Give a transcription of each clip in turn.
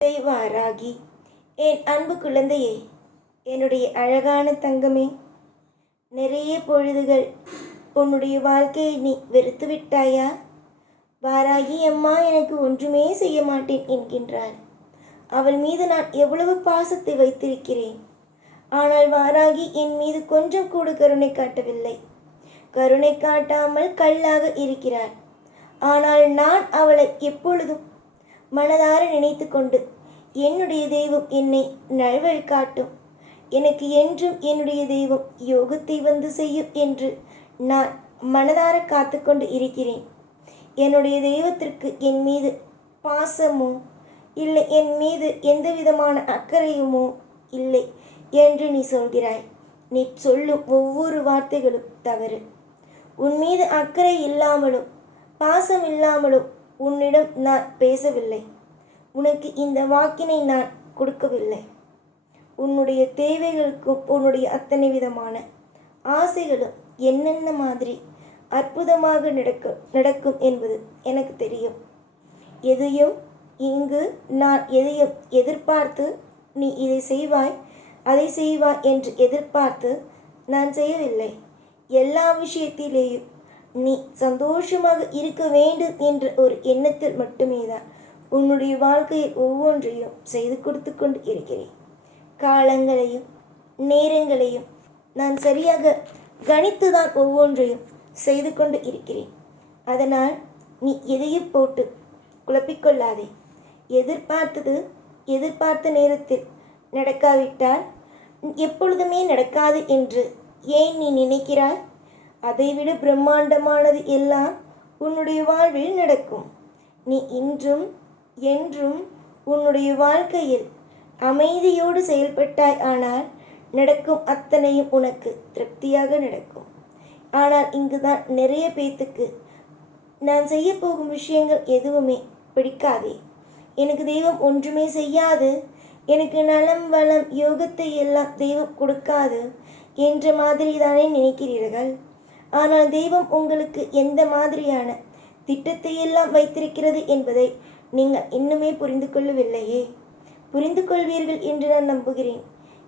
செய்வாராகி. என் அன்பு குழந்தையே, என்னுடைய அழகான தங்கமே, நிறைய பொழுதுகள் உன்னுடைய வாழ்க்கையை நீ வெறுத்து விட்டாயா? வாராகி அம்மா எனக்கு ஒன்றுமே செய்ய மாட்டேன் என்கின்றாள். அவள் மீது நான் எவ்வளவு பாசத்தை வைத்திருக்கிறேன். ஆனால் வாராகி என் மீது கொஞ்சம் கூட கருணை காட்டவில்லை. கருணை காட்டாமல் கல்லாக இருக்கிறாள். ஆனால் நான் அவளை எப்பொழுதும் மனதார நினைத்து கொண்டு என்னுடைய தெய்வம் என்னை நல்வழி காட்டும், எனக்கு என்றும் என்னுடைய தெய்வம் யோகத்தை வந்து செய்யும் என்று நான் மனதார காத்து கொண்டு இருக்கிறேன். என்னுடைய தெய்வத்திற்கு என் மீது பாசமோ இல்லை, என் மீது எந்த விதமான அக்கறையுமோ இல்லை என்று நீ சொல்கிறாய். நீ சொல்லும் ஒவ்வொரு வார்த்தைகளும் தவறு. உன் மீது அக்கறை இல்லாமலும் பாசம் இல்லாமலும் உன்னிடம் நான் பேசவில்லை. உனக்கு இந்த வாக்கினை நான் கொடுக்கவில்லை. உன்னுடைய தேவைகளுக்கும் உன்னுடைய அத்தனை விதமான ஆசைகளும் என்னென்ன மாதிரி அற்புதமாக நடக்கும் என்பது எனக்கு தெரியும். எதையும் இங்கு நான் எதையும் எதிர்பார்த்து நீ இதை செய்வாய் அதை செய்வாய் என்று எதிர்பார்த்து நான் செய்யவில்லை. எல்லா விஷயத்திலேயும் நீ சந்தோஷமாக இருக்க வேண்டும் என்ற ஒரு எண்ணத்தில் மட்டுமே தான் உன்னுடைய வாழ்க்கையில் ஒவ்வொன்றையும் செய்து கொடுத்து கொண்டு இருக்கிறேன். காலங்களையும் நேரங்களையும் நான் சரியாக கணித்து தான் ஒவ்வொன்றையும் செய்து கொண்டு இருக்கிறேன். அதனால் நீ எதையும் போட்டு குழப்பிக்கொள்ளாதே. எதிர்பார்த்த நேரத்தில் நடக்காவிட்டால் எப்பொழுதுமே நடக்காது என்று ஏன் நீ நினைக்கிறாய்? அதைவிட பிரம்மாண்டமானது எல்லாம் உன்னுடைய வாழ்வில் நடக்கும். நீ இன்றும் என்றும் உன்னுடைய வாழ்க்கையில் அமைதியோடு செயல்பட்டாய். ஆனால் நடக்கும் அத்தனையும் உனக்கு திருப்தியாக நடக்கும். ஆனால் இங்குதான் நிறைய பேத்துக்கு நான் செய்ய போகும் விஷயங்கள் எதுவுமே பிடிக்காதே. எனக்கு தெய்வம் ஒன்றுமே செய்யாது, எனக்கு நலம் வளம் யோகத்தை எல்லாம் தெய்வம் கொடுக்காது என்ற மாதிரி தானே நினைக்கிறீர்கள். ஆனால் தெய்வம் உங்களுக்கு எந்த மாதிரியான திட்டத்தை எல்லாம் வைத்திருக்கிறது என்பதை நீங்கள் இன்னுமே புரிந்து கொள்ளவில்லையே. புரிந்து கொள்வீர்கள் என்று நான் நம்புகிறேன்.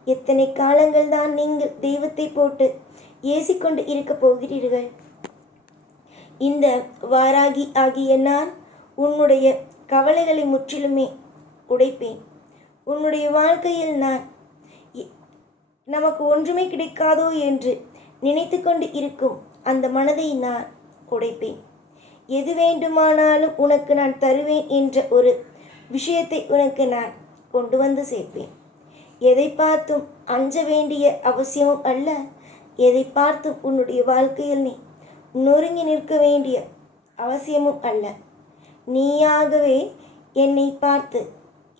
எத்தனை காலங்கள் தான் நீங்கள் தெய்வத்தை போட்டு ஏசிக்கொண்டு இருக்க போகிறீர்கள்? இந்த வாராகி ஆகிய நான் உன்னுடைய கவலைகளை முற்றிலுமே உடைப்பேன். உன்னுடைய வாழ்க்கையில் நான் நமக்கு ஒன்றுமே கிடைக்காதோ என்று நினைத்து கொண்டு இருக்கும் அந்த மனதை நான் உடைப்பேன். எது வேண்டுமானாலும் உனக்கு நான் தருவேன் என்ற ஒரு விஷயத்தை உனக்கு நான் கொண்டு வந்து சேர்ப்பேன். எதை பார்த்தும் அஞ்ச வேண்டிய அவசியமும் அல்ல. எதை பார்த்தும் உன்னுடைய வாழ்க்கையில் நீ நொறுங்கி நிற்க வேண்டிய அவசியமும் அல்ல. நீயாகவே என்னை பார்த்து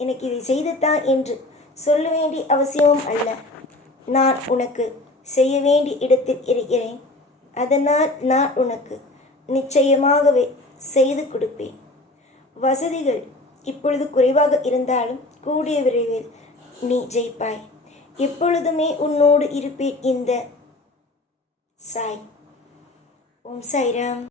எனக்கு இதை செய்துதான் என்று சொல்ல வேண்டிய அவசியமும் அல்ல. நான் உனக்கு செய்ய வேண்டிய இடத்தில் இருக்கிறேன். அதனால் நான் உனக்கு நிச்சயமாகவே செய்து கொடுப்பேன். வசதிகள் இப்பொழுது குறைவாக இருந்தாலும் கூடிய விரைவில் நீ ஜெயிப்பாய். எப்பொழுதுமே உன்னோடு இருப்பேன். இந்த சாய். ஓம் சாய்ராம்.